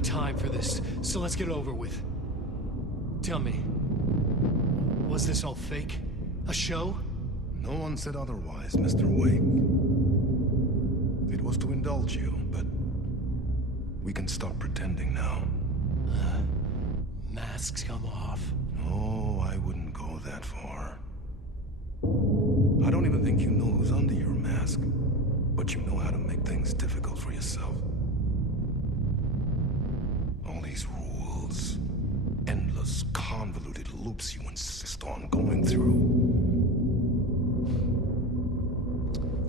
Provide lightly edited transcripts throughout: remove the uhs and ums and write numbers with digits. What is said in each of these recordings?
got time for this, so let's get it over with. Tell me, was this all fake? A show? No one said otherwise, Mr. Wake. It was to indulge you, but we can stop pretending now. Masks come off. Oh, I wouldn't go that far. I don't even think you know who's under your mask, but you know how to make things difficult for yourself. All these rules, endless, convoluted loops you insist on going through.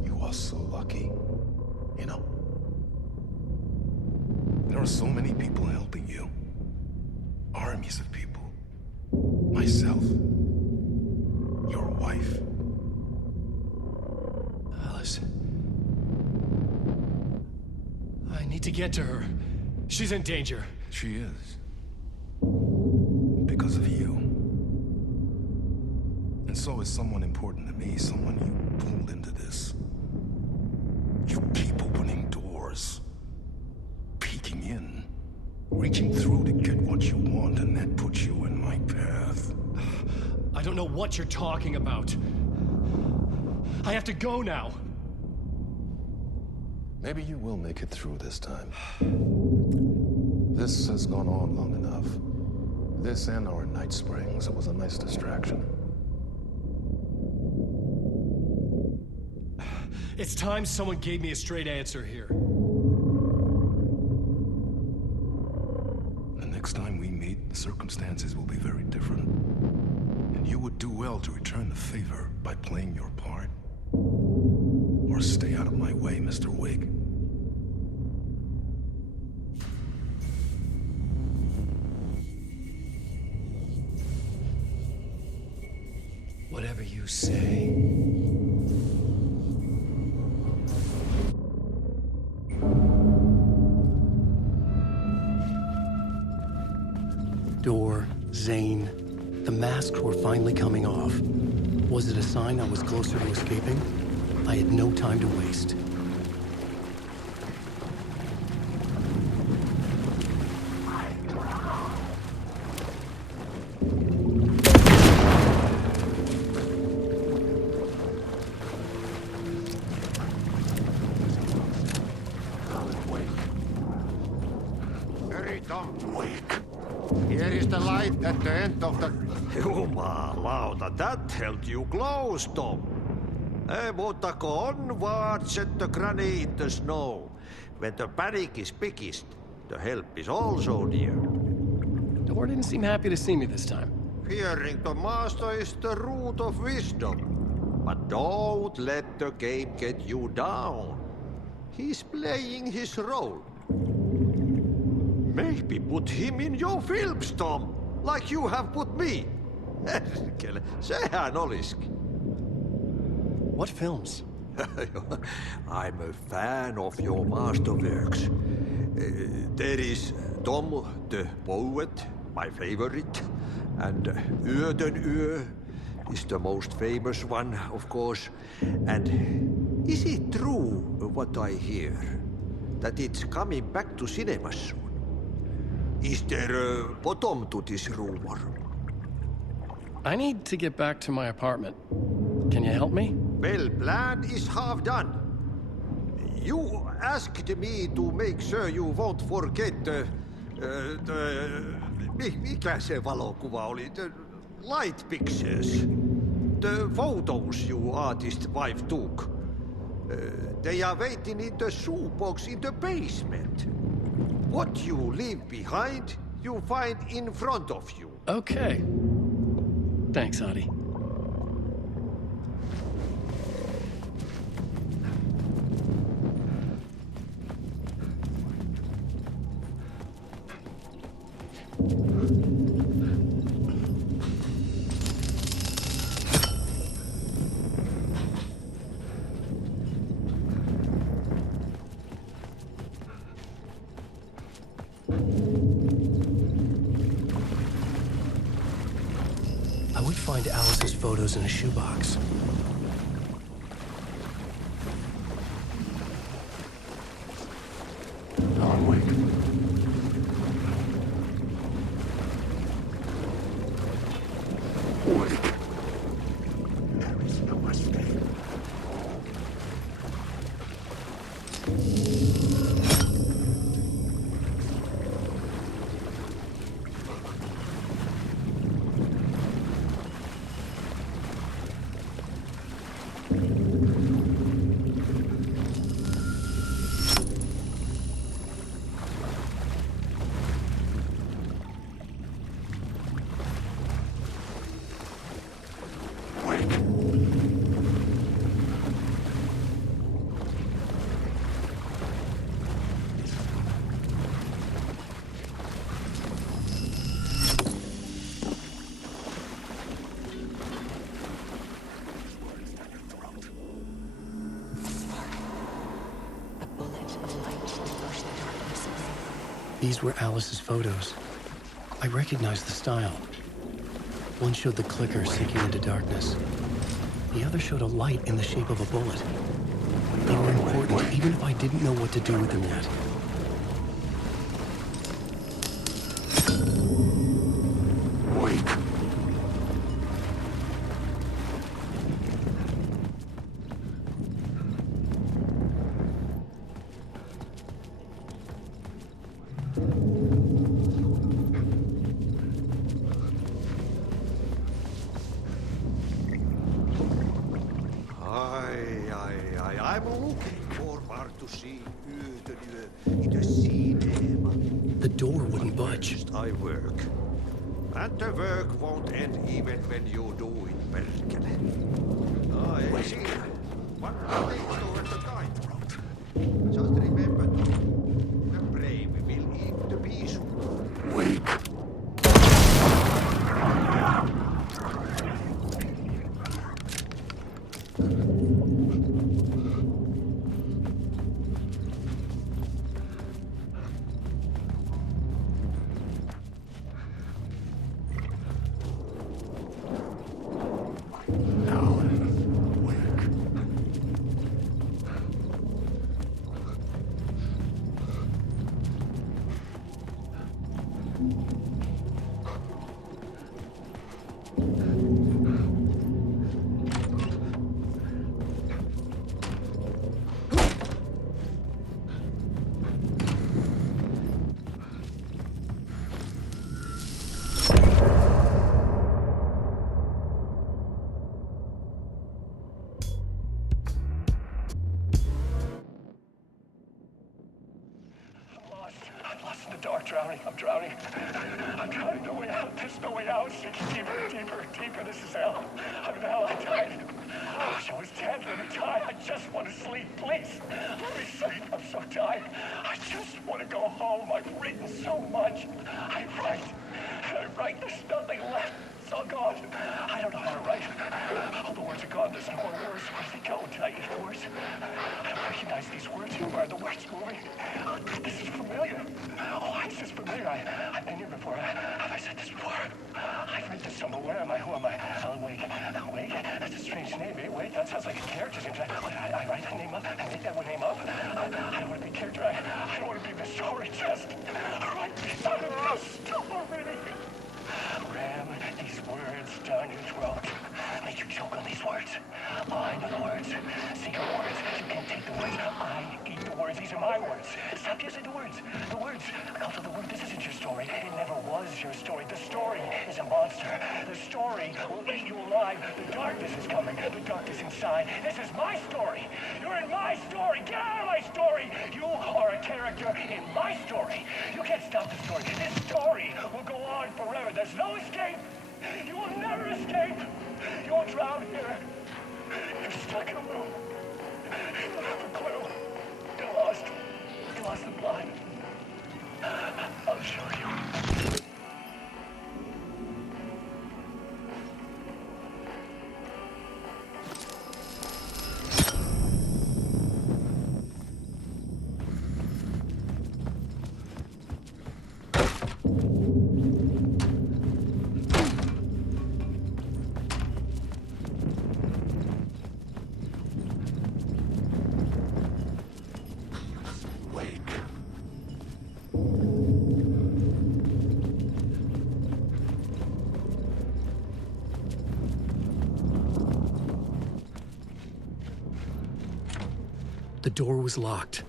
You are so lucky, you know? There are so many people helping you. Armies of people. Myself. Your wife. Alice. I need to get to her. She's in danger. She is. Because of you. And so is someone important to me, someone you pulled into this. You keep opening doors. Peeking in. Reaching through to get what you want, and that puts you in my path. I don't know what you're talking about. I have to go now. Maybe you will make it through this time. This has gone on long enough. This and our night springs. It was a nice distraction. It's time someone gave me a straight answer here. The next time we meet, the circumstances will be very different. And you would do well to return the favor by playing your part. Or stay out of my way, Mr. Wake. Whatever you say. Door, Zane, the masks were finally coming off. Was it a sign I was closer to escaping? I had no time to waste. Hurry, Tom. Wake. Here is the light at the end of the... Jumalauta, that held you close, Tom. Mutta go onwards at the granite the snow. When the panic is biggest, the help is also near. Door didn't seem happy to see me this time. Fearing the master is the root of wisdom. But don't let the game get you down. He's playing his role. Maybe put him in your films, Tom, like you have put me. Herkele, sehän olisikin. What films? I'm a fan of your masterworks. There is Tom the Poet, my favorite, and Öden is the most famous one, of course. And is it true what I hear, that it's coming back to cinemas soon? Is there a bottom to this rumor? I need to get back to my apartment. Can you help me? Well, plan is half done. You asked me to make sure you won't forget mikä se valokuva oli? The light pictures. The photos your artist wife took. They are waiting in the shoebox in the basement. What you leave behind, you find in front of you. Okay. Thanks, Adi. I would find Alice's photos in a shoebox. Come on, Wake. These were Alice's photos. I recognized the style. One showed the clicker sinking into darkness. The other showed a light in the shape of a bullet. They were important even if I didn't know what to do with them yet. I'm looking forward to see Yötön in the cinema. The door wouldn't budge. I work. And the work won't end even when you do it, perkele. I see. One thing toward the guide route. Just remember, the brave will eat the beast. Wake. I'm drowning. I'm drowning. No way out. There's no way out. Sinking deeper, deeper, deeper. This is hell. I'm in hell. I died. I wish I was dead. Let me die. I just want to sleep. Please. Let me sleep. I'm so tired. I just want to go home. I've written so much. I write. And I write. There's nothing left. It's all gone. I don't know how to write. All the words are gone. There's no more words. Where do they go? Did I eat the words? I don't recognize these words. Who are the words moving? Oh, this is familiar. Oh, why is this familiar? I've been here before. Have I said this before? I've read this somewhere. Where am I? Who am I? Alan Wake. Alan Wake? That's a strange name. Wait, that sounds like a character's name. I write a name up. I make that one name up. I don't want to be a character. I don't want to be the story. Just write me out of the story. Ram these words down your throat. Make you choke on these words. I know the words. Secret words. You can't take the words. I eat the words. These are my words. Stop using the words. The words. Also, the word. This isn't your story. It never was your story. The story is a monster. The story will eat you alive. The darkness is coming. The darkness inside. This is my story. You're in my story. Get out of my story. You are a character in my story. You can't stop the story. This story will go on forever. There's no escape. You will never escape. You will drown here. You're stuck in a room. You don't have a clue. You're lost. You lost the plot. I'll show you. The door was locked.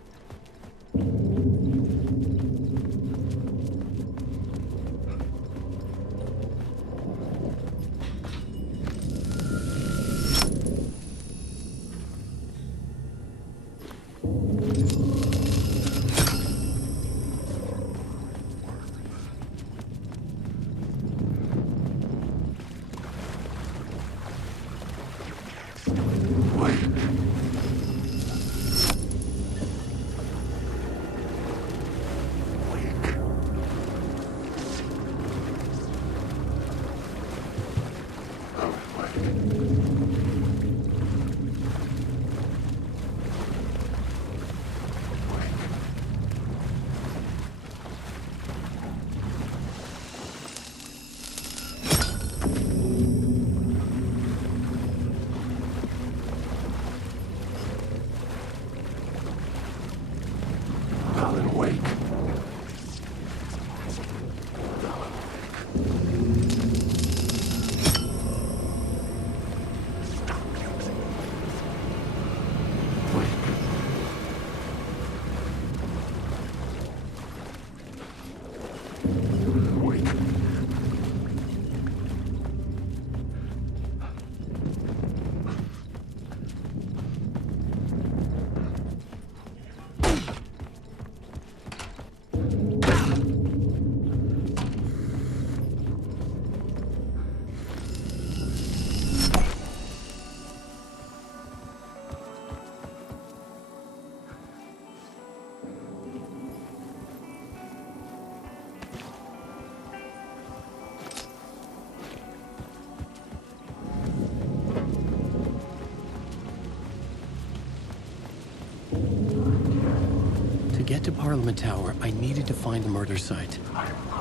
get to Parliament Tower, I needed to find the murder site.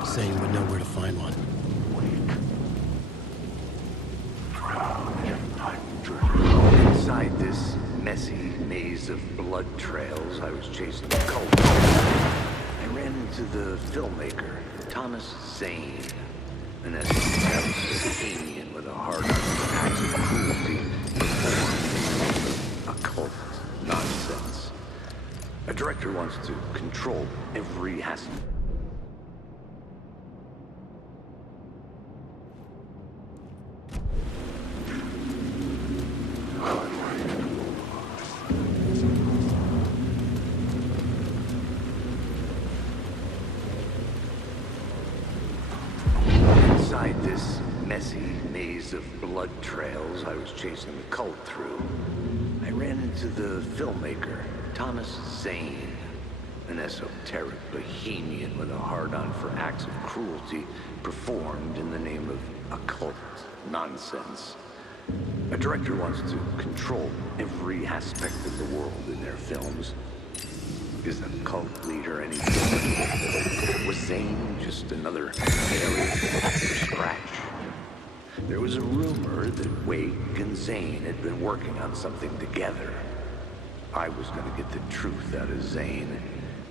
Zane would know where to find one. Inside this messy maze of blood trails, I was chasing a cult. I ran into the filmmaker, Thomas Zane, an Bohemian with a heart on acts of cruelty, occult nonsense. A director wants to control every aspect. Inside this messy maze of blood trails I was chasing the cult through, I ran into the filmmaker, Thomas Zane, an esoteric bohemian with a hard-on for acts of cruelty performed in the name of occult nonsense. A director wants to control every aspect of the world in their films. Is a cult leader any good? Was Zane just another area for scratch? There was a rumor that Wake and Zane had been working on something together. I was going to get the truth out of Zane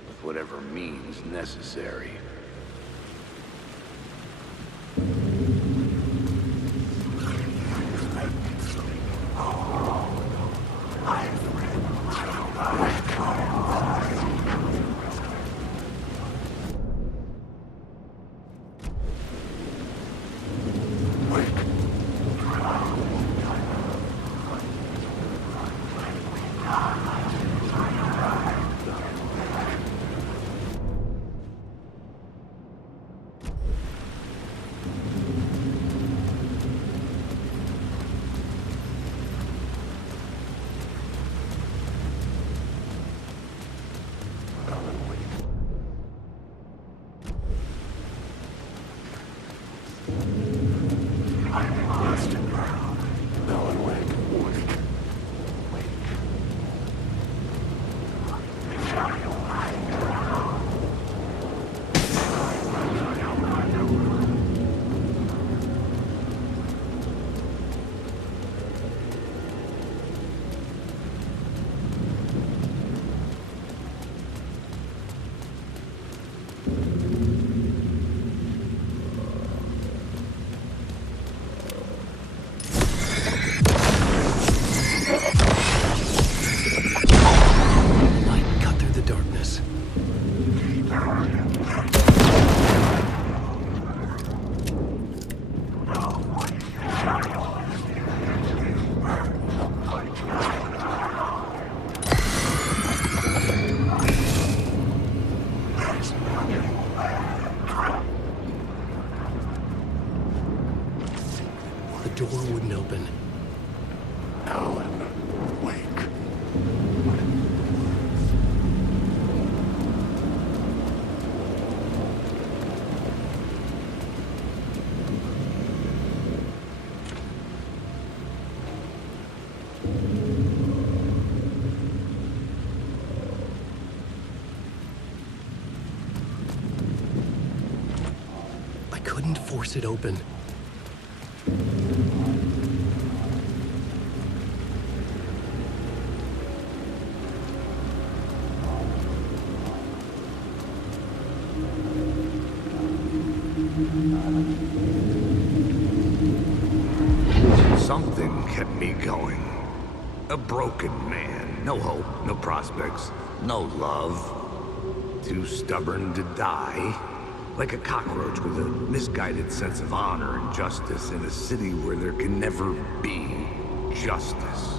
with whatever means necessary. The door wouldn't open. Alan Wake. I couldn't force it open. Something kept me going. A broken man. No hope, no prospects, no love. Too stubborn to die. Like a cockroach with a misguided sense of honor and justice in a city where there can never be justice.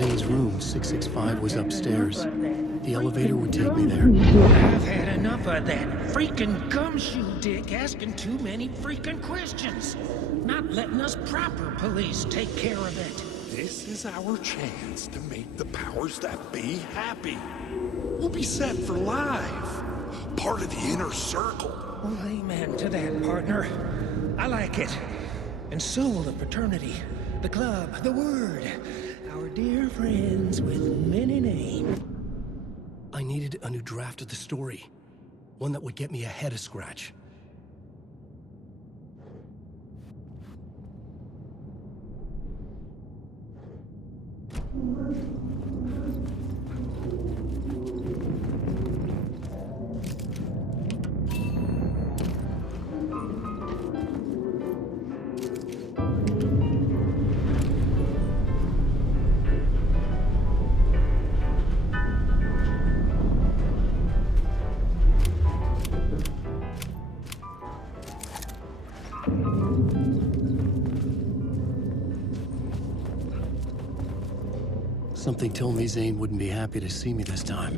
Zane's room, 665, was upstairs. The elevator would take me there. I've had enough of that freaking gumshoe dick asking too many freaking questions. Not letting us proper police take care of it. This is our chance to make the powers that be happy. We'll be set for life. Part of the inner circle. Well, amen to that, partner. I like it. And so will the fraternity, the club, the word. Our dear friends with many names. I needed a new draft of the story. One that would get me ahead of Scratch. Something told me Zane wouldn't be happy to see me this time.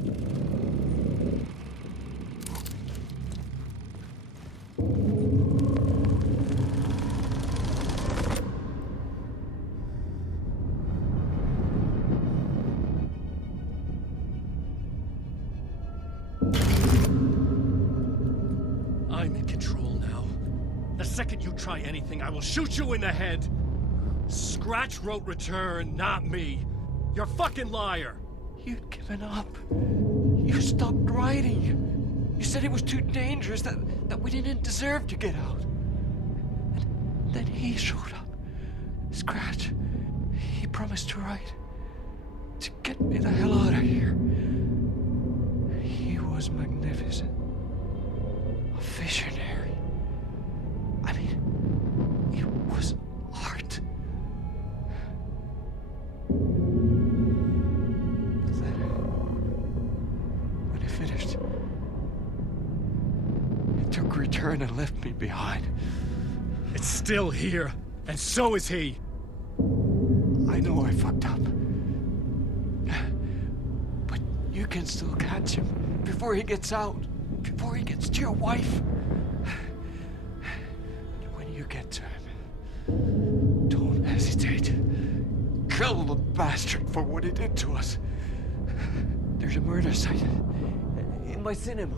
I'm in control now. The second you try anything, I will shoot you in the head. Scratch wrote Return, not me. You're a fucking liar. You'd given up. You stopped writing. You said it was too dangerous, that we didn't deserve to get out. And then he showed up. Scratch. He promised to write. To get me the hell out of here. He was magnificent. A visionary. I mean, it was art. When he finished, he took Return and left me behind. It's still here, and so is he. I know I fucked up. But you can still catch him before he gets out, before he gets to your wife. And when you get to him, don't hesitate. Kill the bastard for what he did to us. There's a murder site in my cinema.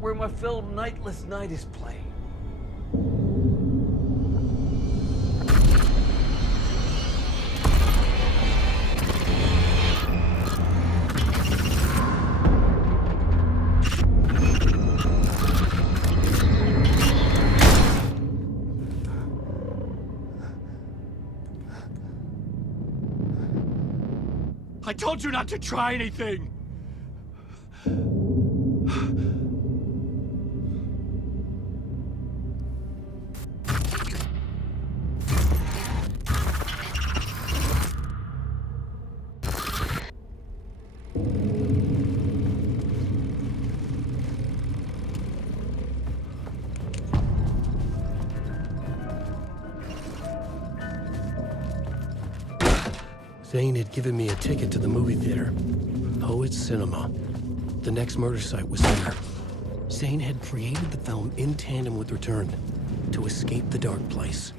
where my film Nightless Night is playing. I told you not to try anything! Zane had given me a ticket to the movie theater. Poets Cinema. The next murder site was there. Zane had created the film in tandem with Return to escape the dark place.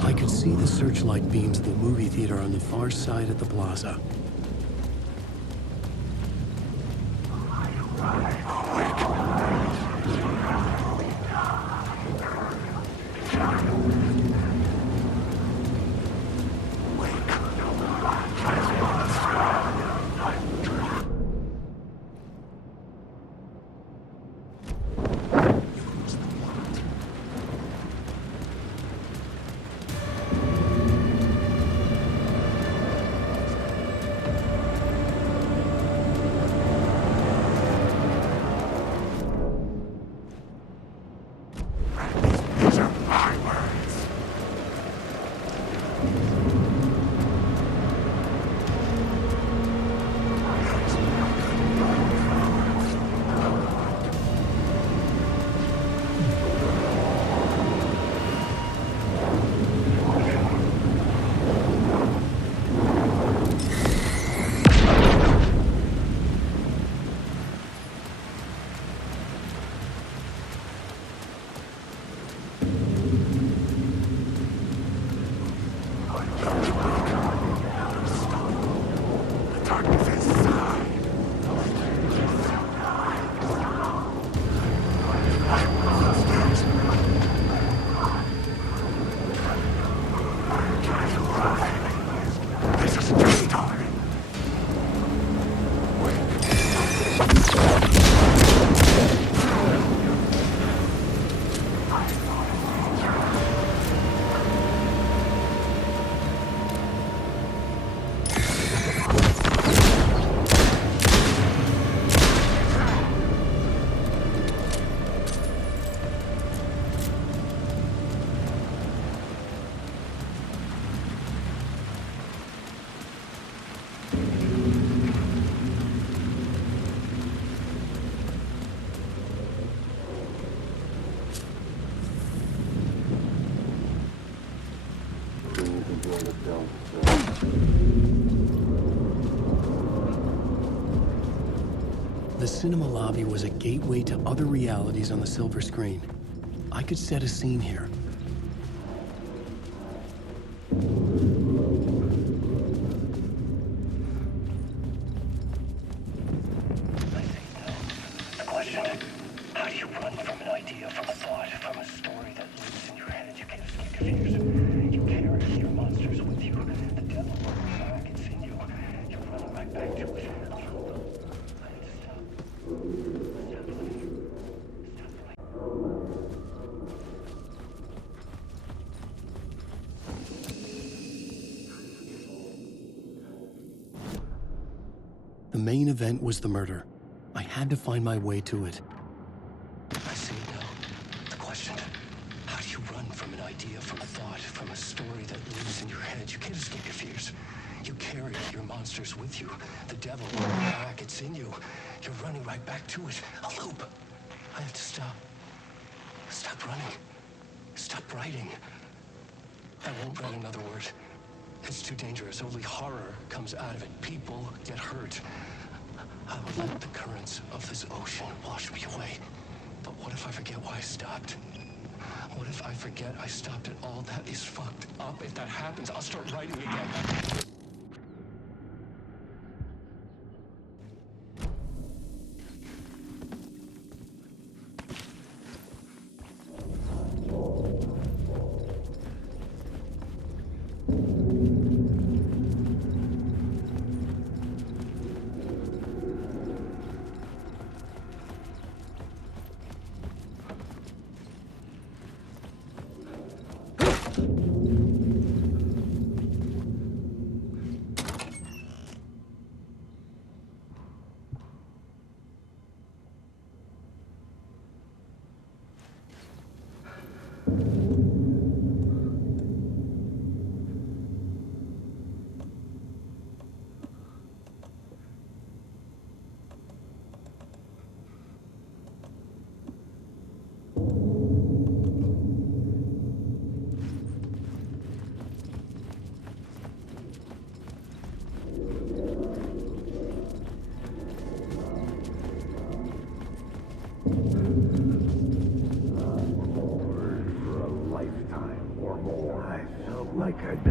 I could see the searchlight beams of the movie theater on the far side of the plaza. The cinema lobby was a gateway to other realities on the silver screen. I could set a scene here. run from an idea, from a thought, from a story that lives in your head. You can't escape your fears. You carry your monsters with you. The devil will come back. It's in you. You're running right back to it. I had to stop. Stop playing. Stop playing. The main event was the murder. I had to find my way to it. I see it now. The question, how do you run from an idea, from a thought, from a story that lives in your head? You can't escape your fears. You carry your monsters with you. The devil will come back. It's in you. You're running right back to it. A loop. I have to stop. Stop running. Stop writing. I won't write another word. It's too dangerous. Only horror comes out of it. People get hurt. I will let the currents of this ocean wash me away. But what if I forget why I stopped? What if I forget I stopped at all? That is fucked up. If that happens, I'll start writing again.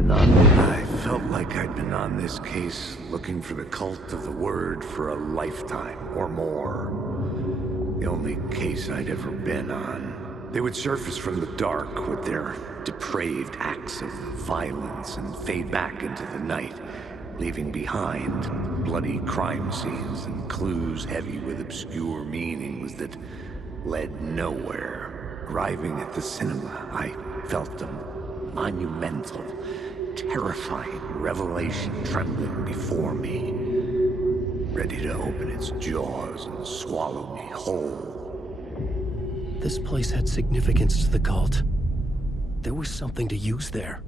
I felt like I'd been on this case looking for the cult of the word for a lifetime or more. The only case I'd ever been on. They would surface from the dark with their depraved acts of violence and fade back into the night, leaving behind bloody crime scenes and clues heavy with obscure meanings that led nowhere. Arriving at the cinema, I felt a monumental, terrifying revelation trembling before me, ready to open its jaws and swallow me whole. This place had significance to the cult. There was something to use there.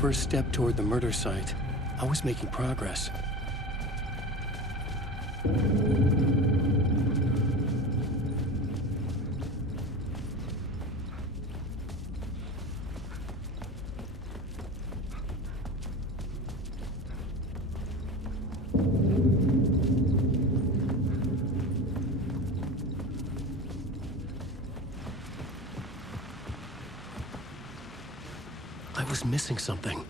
First step toward the murder site, I was making progress. I was missing something.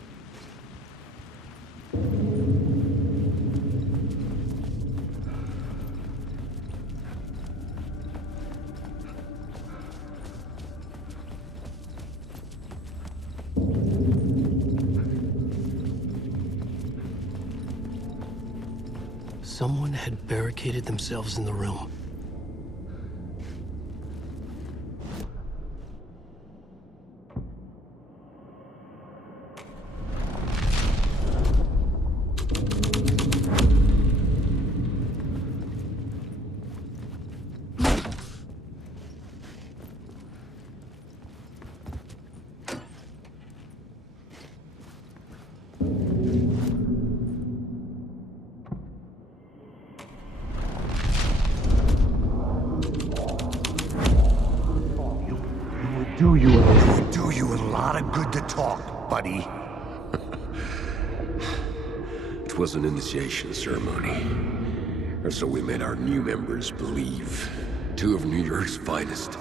Someone had barricaded themselves in the room. do you a lot of good to talk, buddy. It was an initiation ceremony. Or so we made our new members believe. 2 of New York's finest.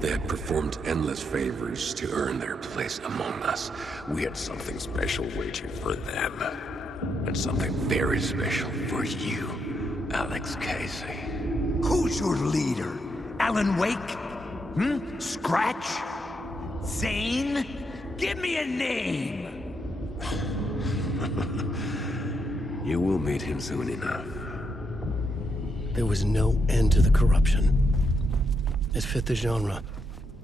They had performed endless favors to earn their place among us. We had something special waiting for them. And something very special for you, Alex Casey. Who's your leader? Alan Wake? Scratch? Zane? Give me a name! You will meet him soon enough. There was no end to the corruption. It fit the genre,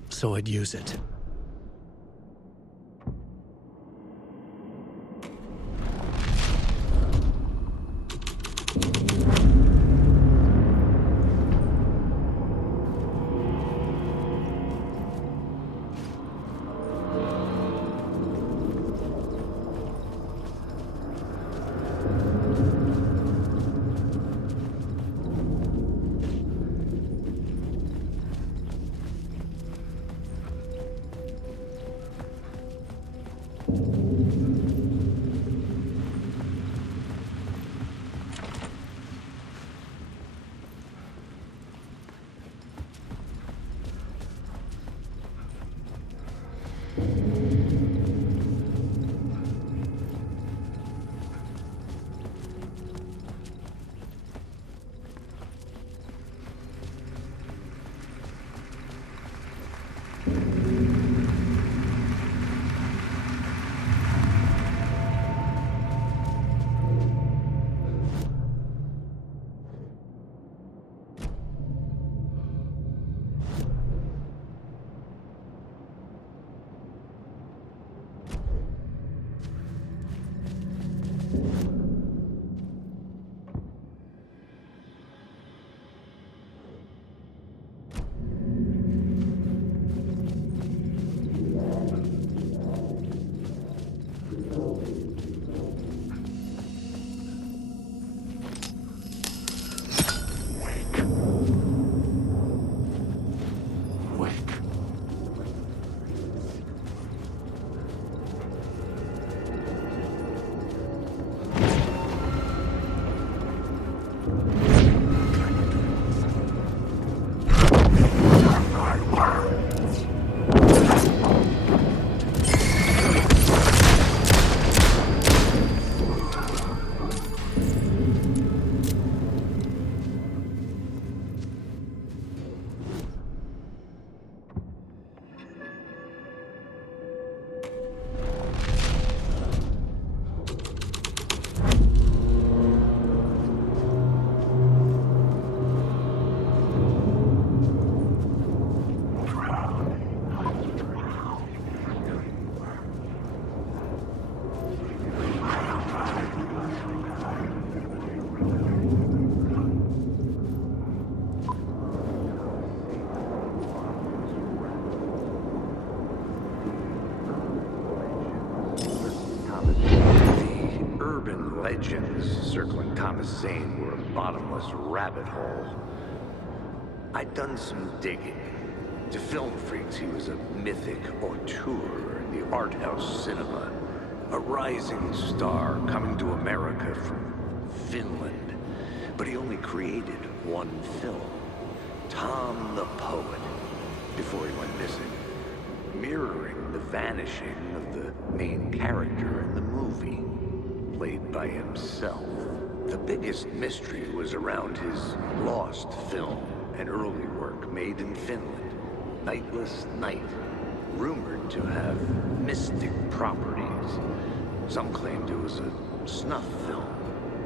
so I'd use it. Legends circling Thomas Zane were a bottomless rabbit hole. I'd done some digging. To film freaks, he was a mythic auteur in the art house cinema. A rising star coming to America from Finland. But he only created one film, Tom the Poet, before he went missing. Mirroring the vanishing of the main character in the movie, played by himself. The biggest mystery was around his lost film, an early work made in Finland, Nightless Night, rumored to have mystic properties. Some claimed it was a snuff film,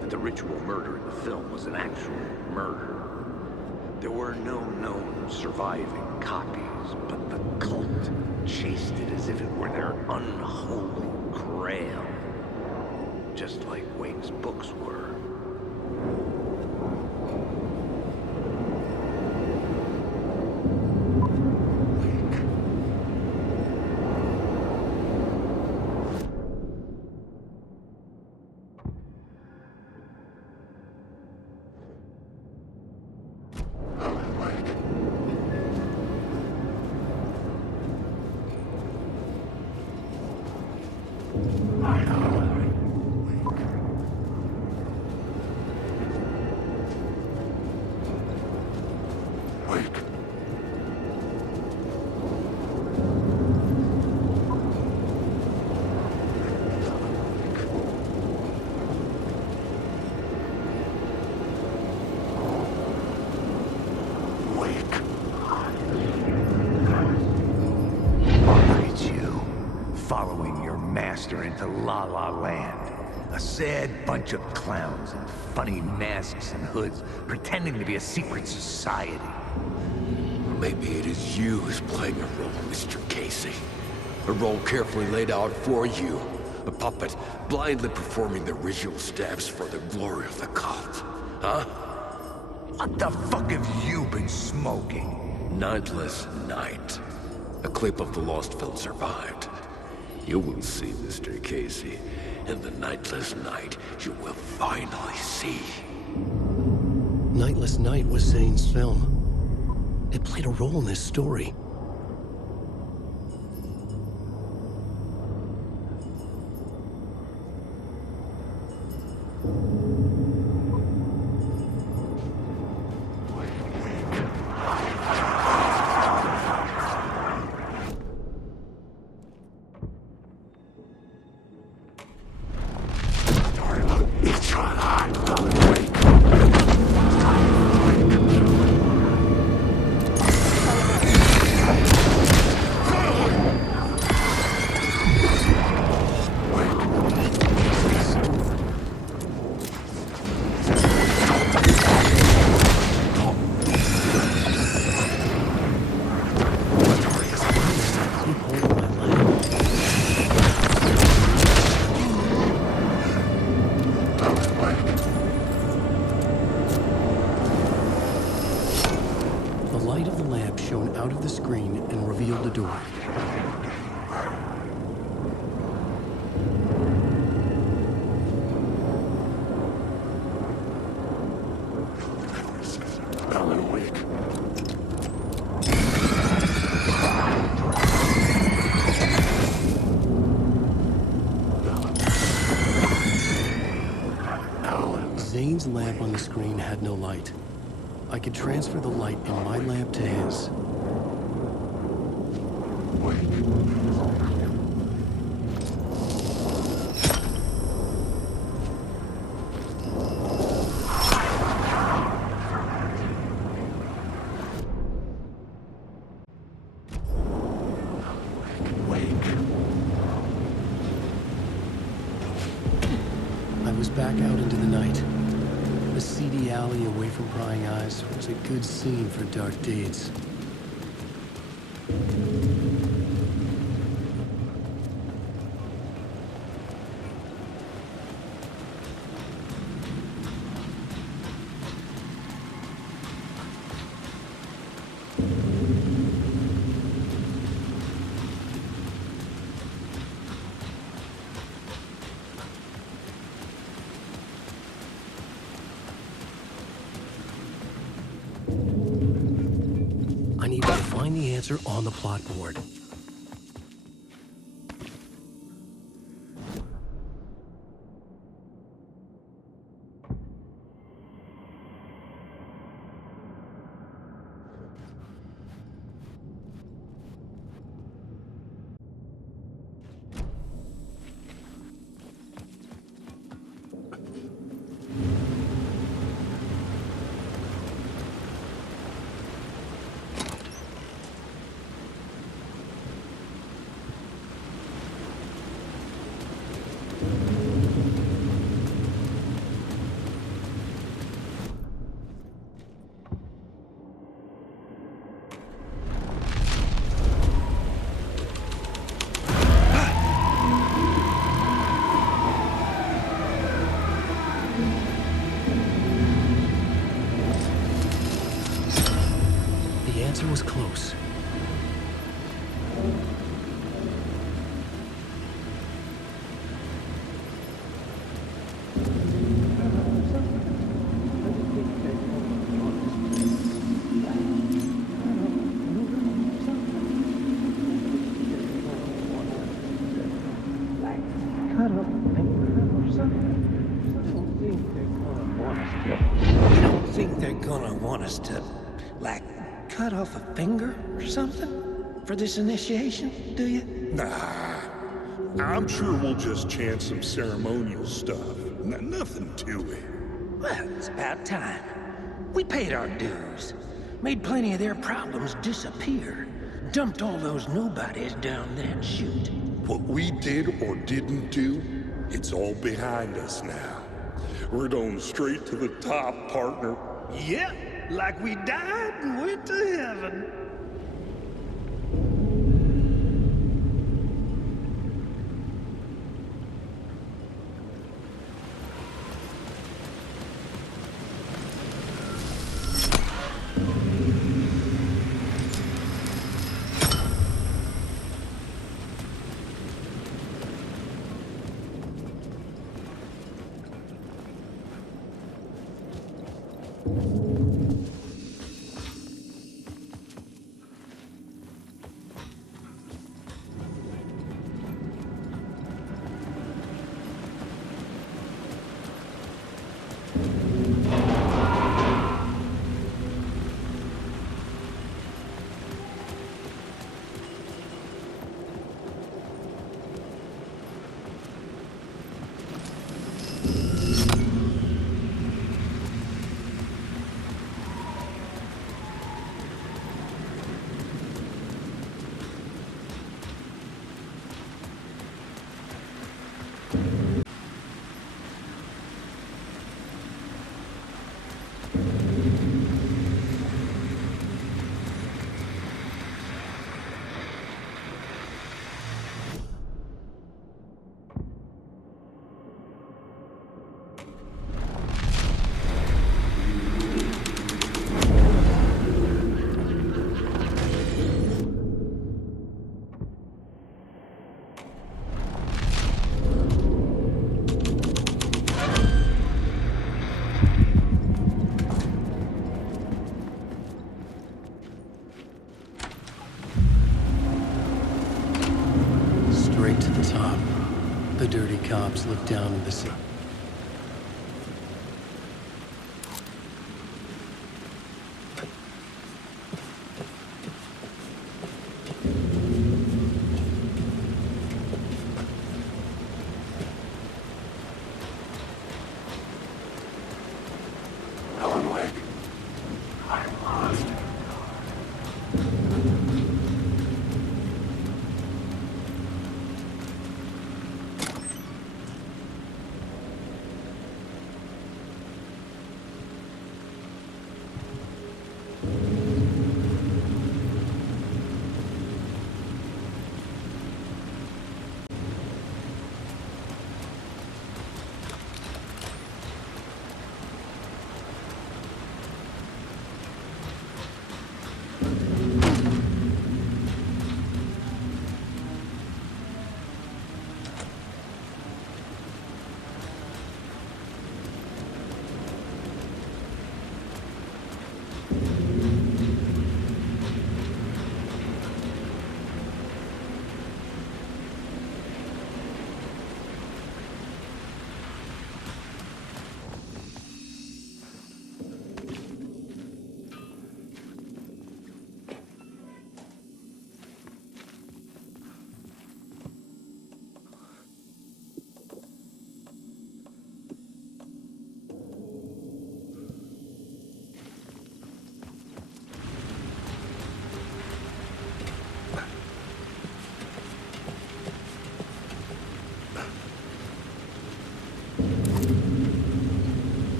that the ritual murder in the film was an actual murder. There were no known surviving copies, but the cult chased it as if it were their unholy grail. Just like Wake's books were. Look at you, following your master into La La Land. A sad bunch of clowns in funny masks and hoods, pretending to be a secret society. Maybe it is you who's playing a role, Mr. Casey. A role carefully laid out for you. A puppet, blindly performing the ritual steps for the glory of the cult. Huh? What the fuck have you been smoking? Nightless Night. A clip of the lost film survived. You will see, Mr. Casey. In the Nightless Night, you will finally see. Nightless Night was Zane's film. It played a role in this story. Out of the screen and revealed a door. Alan Wake. Zane's lamp on the screen had no light. I could transfer the light in my lamp to his. I was back out into the night. The seedy alley away from prying eyes was a good scene for dark deeds. I needed to find the answer on the plot board. answer was close. I don't think they're gonna want us to, like, cut off a finger or something for this initiation, do you? Nah. I'm sure we'll just chant some ceremonial stuff. Nothing to it. Well, it's about time. We paid our dues. Made plenty of their problems disappear. Dumped all those nobodies down that chute. What we did or didn't do, it's all behind us now. We're going straight to the top, partner. Yeah, like we died and went to heaven. Straight to the top. The dirty cops look down in the sea. Alan Wake, I'm lost.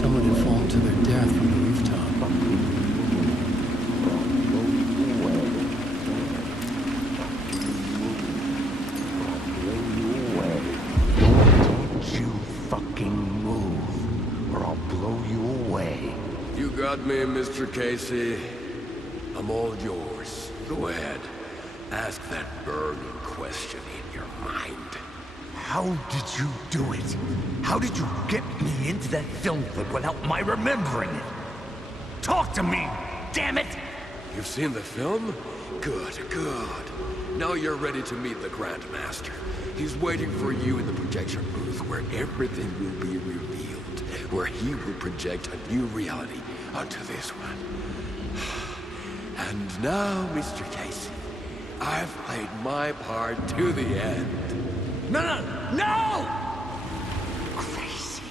Someone had fallen to their death from the rooftop. Don't you fucking move, or I'll blow you away. You got me, Mr. Casey. I'm all yours. Go ahead. Ask that burning question in your mind. How did you do it? How did you get me into that film clip without my remembering it? Talk to me, damn it! You've seen the film? Good, good. Now you're ready to meet the Grandmaster. He's waiting for you in the projection booth where everything will be revealed, where he will project a new reality onto this one. And now, Mr. Casey, I've played my part to the end. No, no, no! Crazy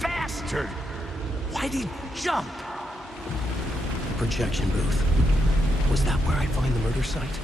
bastard! Why'd he jump? Projection booth. Was that where I'd find the murder site?